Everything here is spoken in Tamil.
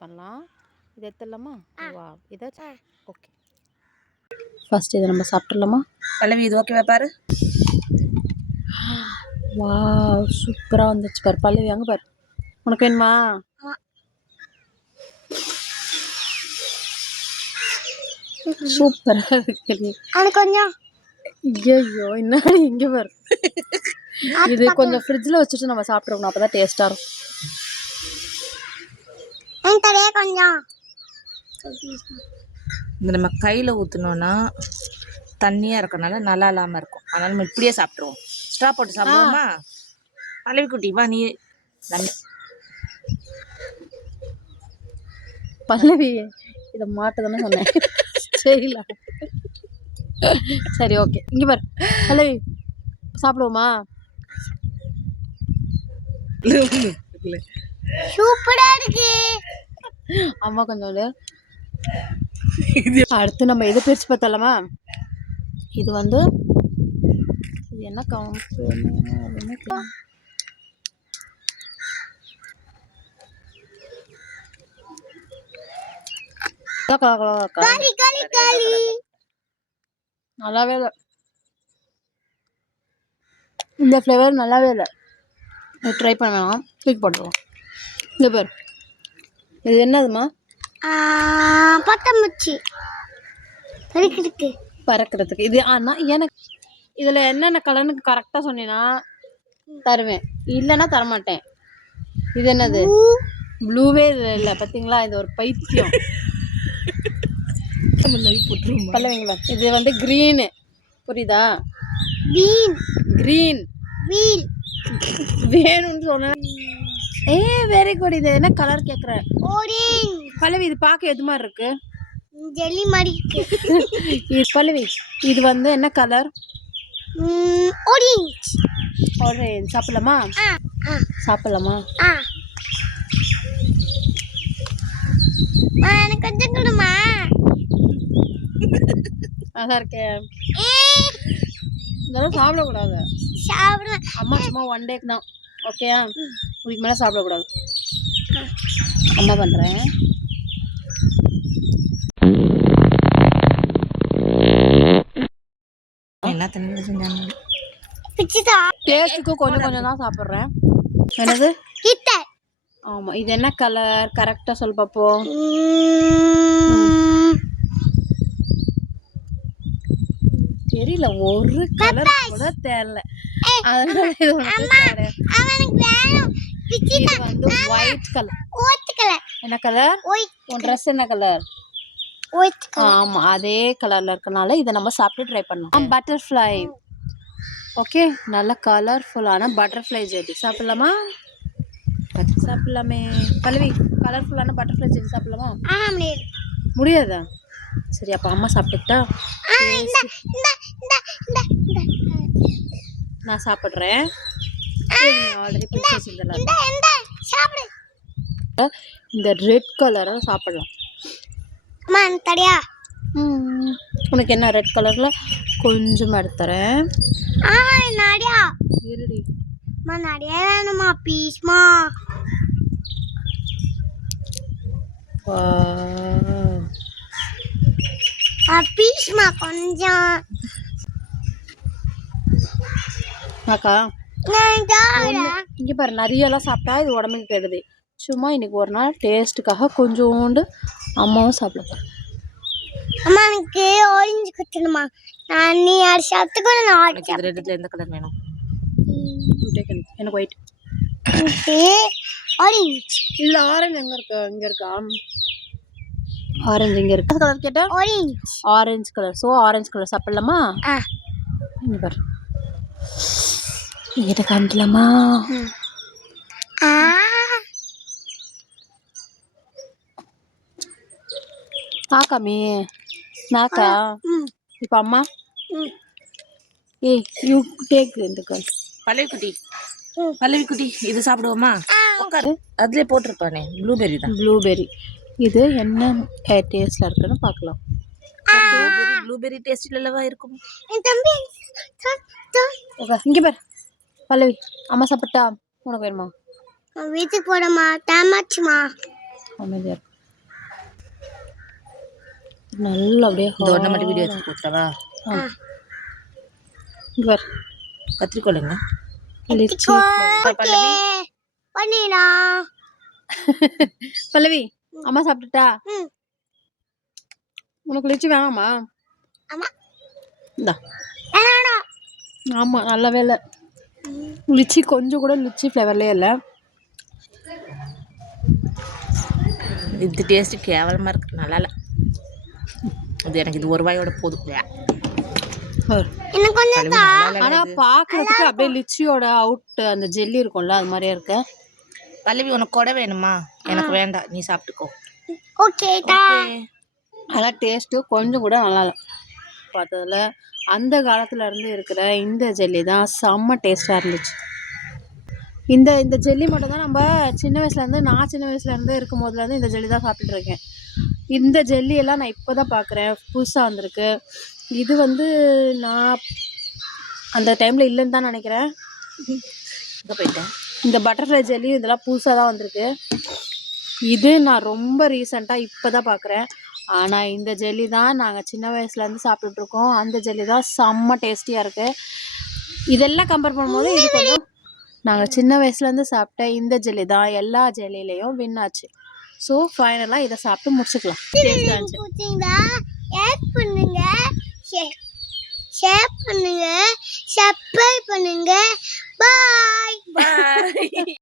பண்ணலாம். இது எடுத்துடலாமா? வா இதாச்சும் ஓகே. ஃபர்ஸ்ட் இதை நம்ம சாப்பிட்றலாமா? பல்லவி இது ஓகேவா பாரு. வா சூப்பராக வந்துச்சு பாரு பல்லவி. அங்கே பாரு, உனக்கு வேணுமா? சூப்பராக இருக்கு. கொஞ்சம் ஐயோ என்னடி இங்கே பாரு. இது கொஞ்சம் ஃப்ரிட்ஜில் வச்சுட்டு நம்ம சாப்பிட்றோம், அப்போ தான் டேஸ்ட்டாக இருக்கும். கொஞ்சம் இந்த நம்ம கையில் ஊற்றினோன்னா தண்ணியாக இருக்கனால நல்லா இல்லாமல் இருக்கும். அதனால நம்ம இப்படியே சாப்பிட்ருவோம். ஸ்ட்ரா போட்டு சாப்பிடுவோமா? பல்லவி குட்டி வா, நீ பல்லவி இதை மாட்ட தானே சொன்னேன். சரிங்களா? சரி ஓகே. இங்கே பாரு பல்லவி, சாப்பிடுவோமா? சூப்பரா இருக்கு. அம்மா கொஞ்சம். அடுத்து நம்ம எது பிரிச்சு பார்த்தலாமா? இது வந்து இது என்ன நல்லாவே இல்லை. இந்த ஃப்ளேவர் நல்லாவே இல்லை. ட்ரை பண்ணலாம், தூக்கி போட்டுருவோம். இந்த பேர் இது என்னதுமா? பட்டாம்பூச்சி பறக்கிறதுக்கு இது. ஆனால் எனக்கு இதில் என்னென்ன கலர்னு கரெக்டாக சொன்னீங்கன்னா தருவேன், இல்லைன்னா தரமாட்டேன். இது என்னது? ப்ளூவே இல்லை பார்த்தீங்களா? இது ஒரு பைத்தியம். பல்லவிங்களா? இது வந்து க்ரீனு, புரியுதா? க்ரீன் வேணும்னு சொன்னேன். Very good. இது என்ன கலர் கேட்குற? பல்லவி இது பார்க்க எது மாதிரி இருக்கு? ஜெல்லி மாதிரி இது பல்லவி இது வந்து என்ன கலர்? ஆரஞ்சு. சாப்பிடலாமா? சாப்பிடலாமா? எனக்கு கொஞ்சம் கொடுமா. நல்லா இருக்கேன். இதெல்லாம் சாப்பிடக்கூடாது. அம்மா சும்மா ஒன் டேக்கு தான், ஓகேயா? இதுக்கு மேலே சாப்பிடக்கூடாது. என்ன பண்ணுறேன்? டேஸ்ட்டுக்கு கொஞ்சம் கொஞ்சம் தான் சாப்பிட்றேன். என்னது? ஆமாம். இது என்ன கலர் கரெக்டாக சொல் பார்ப்போம். தெரியல, ஒரு கலர் கூட தெரியல. அதனால இது வந்து ஒயிட் கலர். என்ன கலர்? உன் ட்ரெஸ் என்ன கலர்? ஆமாம், அதே கலரில் இருக்கனால இதை நம்ம சாப்பிட்டு ட்ரை பண்ணலாம். பட்டர்ஃப்ளை. ஓகே, நல்ல கலர்ஃபுல்லான பட்டர்ஃப்ளை ஜெல்லி சாப்பிட்லாமா? சாப்பிட்லாமே பல்லவி. கலர்ஃபுல்லான பட்டர்ஃப்ளை ஜெல்லி சாப்பிட்லாமா? முடியாதா? சரி, அப்போ அம்மா சாப்பிட்டுக்கிட்டா? நான் சாப்பிட்றேன். ஆல்ரெடி பிடிச்சி வச்சிருந்தேன். இந்த ரெட் கலரை சாப்பிடலாம். உனக்கு என்ன ரெட் கலர்ல கொஞ்சம் எடுத்துறேன். இருடி வேணுமா? பீஸ்மா பீஸ்மா கொஞ்சம் அக்கா. இங்கே பாரு, நிறையெல்லாம் சாப்பிட்டா இது உடம்புக்கு கெடுது. சும்மா இன்னைக்கு ஒரு நாள் டேஸ்ட்டுக்காக கொஞ்சோண்டு அம்மாவும் சாப்பிடுவேன். அம்மா எனக்கு ஆரஞ்சு குத்தணுமா? நீ சாப்பிட்டு கூட நான் ரெட்டுல எந்த கலர் வேணும்? எனக்கு ஒயிட். ஆரஞ்சு இல்ல, ஆரஞ்சு எங்க இருக்கு? இங்க இருக்கா? ஆரஞ்சு இங்க இருக்கு. கலர் கேட்டா orange colour. So orange colour சாப்பிடலாமா? இங்க பாரு, இங்கிட்ட காமிக்கலாமா? நாக்காமி நாக்கா. இப்போ அம்மா யூ டேக் இந்த கல். பல்லவி குட்டி இது சாப்பிடுவோமா? அதுலேயே போட்டிருப்பானே ப்ளூபெர்ரி தான். ப்ளூபெர்ரி. இது என்ன டேஸ்ட்ல இருக்குன்னு பார்க்கலாம். ப்ளூபெர்ரி டேஸ்ட்ல இல்லவா இருக்கும்? இங்கே பாரு பல்லவி, அம்மா சாப்பிட்டா? உனக்கு வேணுமா? வீட்டுக்கு போறமா? டேமாச்சுமா? அமைதியா இருக்கு. நல்லா அப்படியே இந்த ஒன்றை மட்டும் வீடியோ எடுத்து கொடுத்துறவா? இவர் கத்திரிக்கோளுங்க. லிச்சி பல்லவி அம்மா சாப்பிட்டுட்டா? உனக்கு லிச்சி வேணாமா? இந்தா. ஆமா நல்லவே இல்லை. லிச்சி கொஞ்சம் கூட லிச்சி ஃப்ளேவர்லேயே இல்லை. இது டேஸ்ட்டு கேவலமாக இருக்குது, நல்லா இல்லை. இது எனக்கு இது ஒரு வாயோட போதும். ஆனா பாக்குறதுக்கு அப்படியே லிச்சியோட அவுட் அந்த ஜெல்லி இருக்கும்ல அது மாதிரியே இருக்கு. பல்லவி உனக்கு கூட வேணுமா? எனக்கு வேண்டாம், நீ சாப்பிட்டுக்கோ. ஓகே. ஆனா டேஸ்ட் கொஞ்சம் கூட நல்லா இல்லை. பார்த்ததுல அந்த காலத்துல இருந்து இருக்கிற இந்த ஜெல்லி தான் செம்ம டேஸ்டா இருந்துச்சு. இந்த ஜெல்லி மட்டும் தான் நம்ம சின்ன வயசுலேருந்து, நான் சின்ன வயசுலேருந்து இருக்கும் போதுலேருந்து இந்த ஜெல்லி தான் சாப்பிட்டுட்டு இருக்கேன். இந்த ஜெல்லி எல்லாம் நான் இப்போ தான் பார்க்குறேன், புதுசாக வந்திருக்கு. இது வந்து நான் அந்த டைமில் இல்லைன்னு தான் நினைக்கிறேன். இங்கே போயிட்டேன். இந்த பட்டர்ஃப்ளை ஜெல்லி இதெல்லாம் புதுசாக தான் வந்திருக்கு. இது நான் ரொம்ப ரீசெண்டாக இப்போ தான் பார்க்குறேன். ஆனால் இந்த ஜெல்லி தான் நாங்கள் சின்ன வயசுலேருந்து சாப்பிட்டுட்ருக்கோம். அந்த ஜெல்லி தான் செம்ம டேஸ்டியாக இருக்குது. இதெல்லாம் கம்பேர் பண்ணும்போது இது கொஞ்சம் நாங்கள் சின்ன வயசுலேருந்து சாப்பிட்ட இந்த ஜெல்லி தான் எல்லா ஜெல்லிலையும் வின் ஆச்சு. ஸோ ஃபைனலாக இதை சாப்பிட்டு முடிச்சுக்கலாம். ஷேர் பண்ணுங்க, சப்ஸ்கிரைப் பண்ணுங்க. பாய்.